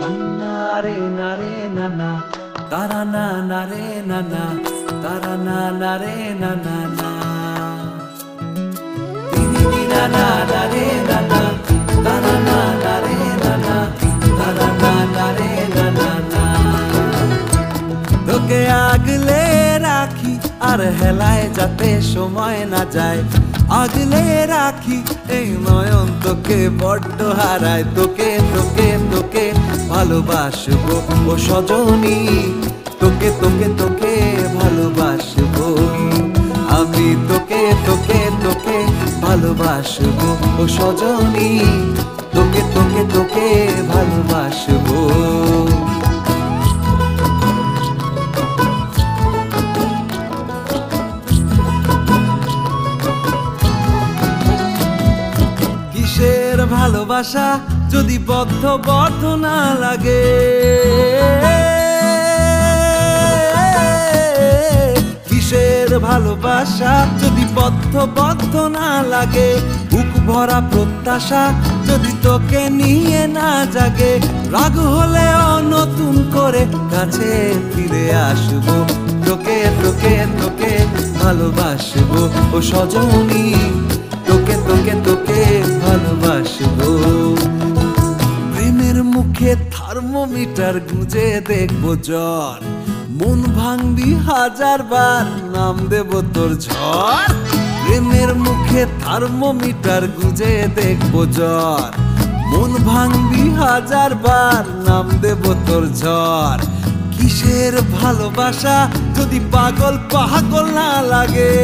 নারে নারে নানা তারা না নারে নানা তারা না নারে নানা না তিনি নানা নারে নানা তারা না নারে নানা তারা না নারে নানা না তোকে আগলে রাখি আর হেলায় যাতে সময় না যায় আগলে রাখি এই নয়ন তোকে বড্ড হারায় তোকে তোকে তোকে ভালোবাসবো ও সজনী তোকে তোকে তোকে ভালোবাসবো আমি তোকে তোকে তোকে ভালোবাসবো ও সজনী তোকে তোকে তোকে ভালোবাসবো কিসের ভালোবাসা যদি বদ্ধ না লাগে কিসের ভালোবাসা যদি বদ্ধ না লাগে বুক ভরা প্রত্যাশা যদি তোকে নিয়ে না জাগে রাগ হলেও নতুন করে কাছে ফিরে আসবো তোকে তোকে তোকে ভালোবাসবো ও সজনী তোকে তোকে তোকে ভালোবাসবো প্রেমের মুখে থার্মোমিটার গুঁজে দেখবো জ্বর মন ভাঙবি 1000 বার নাম দেব তোর ঝড় প্রেমের মুখে থার্মোমিটার গুঁজে দেখবো জ্বর মন ভাঙবি 1000 বার নাম দেব তোর ঝড় কিসের ভালোবাসা যদি পাগল পাগল না লাগে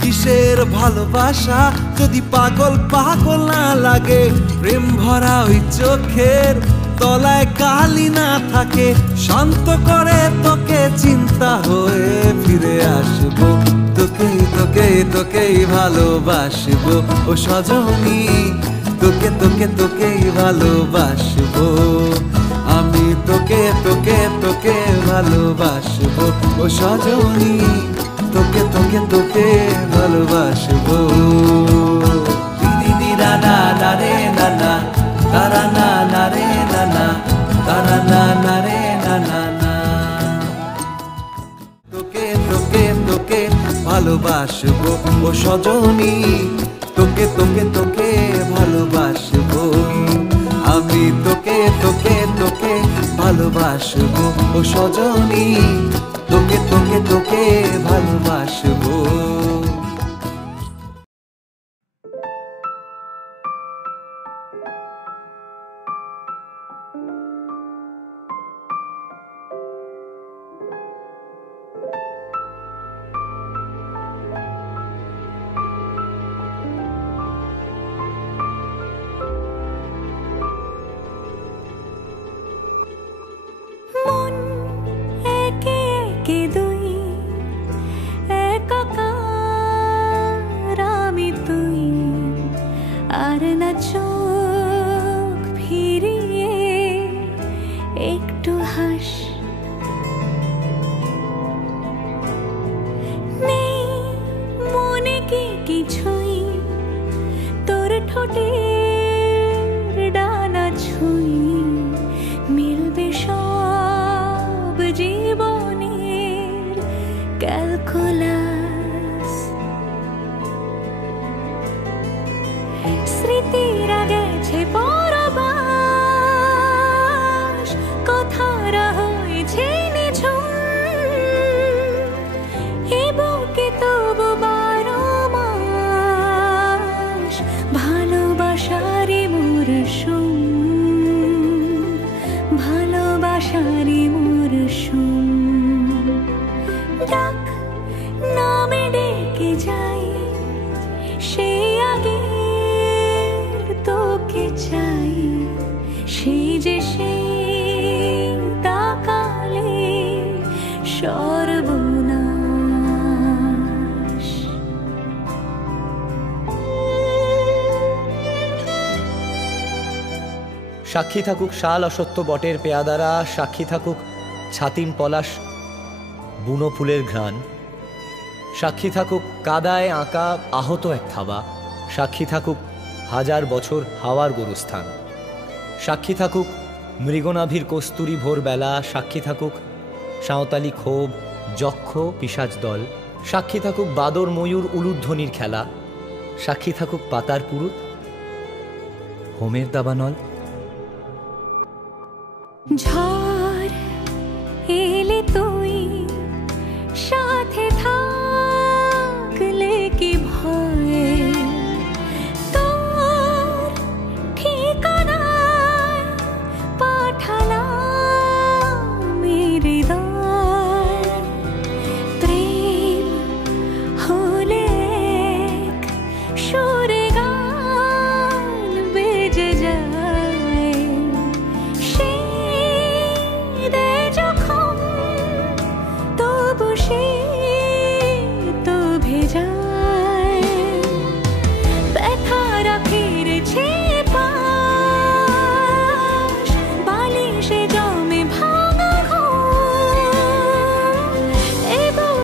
কিসের ভালোবাসা যদি পাগল পাগল না লাগে প্রেম ভরা ওই চোখের তলায় কালি না থাকে শান্ত করে তোকে চিন্তা হয়ে ফিরে আসবো তোকে তোকে তোকেই ভালোবাসবো ও সজনী তোকে তোকে তোকেই ভালোবাসবো আমি তোকে তোকে তোকে ভালোবাসবো ও সজনী তোকে তোকে তোকে ভালোবাসবো দিদি নানা নারে নানা তারা না নারে নানা তারা না নারে নানা না তোকে তোকে তোকে ভালোবাসবো ও সজনী তোকে তোকে তোকে ভালোবাসবো আমি তোকে তোকে তোকে ভালোবাসবো ও সজনী তোকে তোকে তোকে ভালোবাসবো সাক্ষী থাকুক শাল অসত্য বটের পেয়াদারা, সাক্ষী থাকুক ছাতিম পলাশ বুনো ফুলের ঘ্রাণ, সাক্ষী থাকুক কাদায় আঁকা আহত এক থাবা, সাক্ষী থাকুক হাজার বছর হাওয়ার গোরস্থান। সাক্ষী থাকুক মৃগনাভির কস্তুরী ভোরবেলা, সাক্ষী থাকুক সাঁওতালি ক্ষোভ, যক্ষ পিশাচ দল, সাক্ষী থাকুক বাদর ময়ূর উলুধ্বনির খেলা, সাক্ষী থাকুক পাতার পুরুত, হোমের দাবানল। ঝড়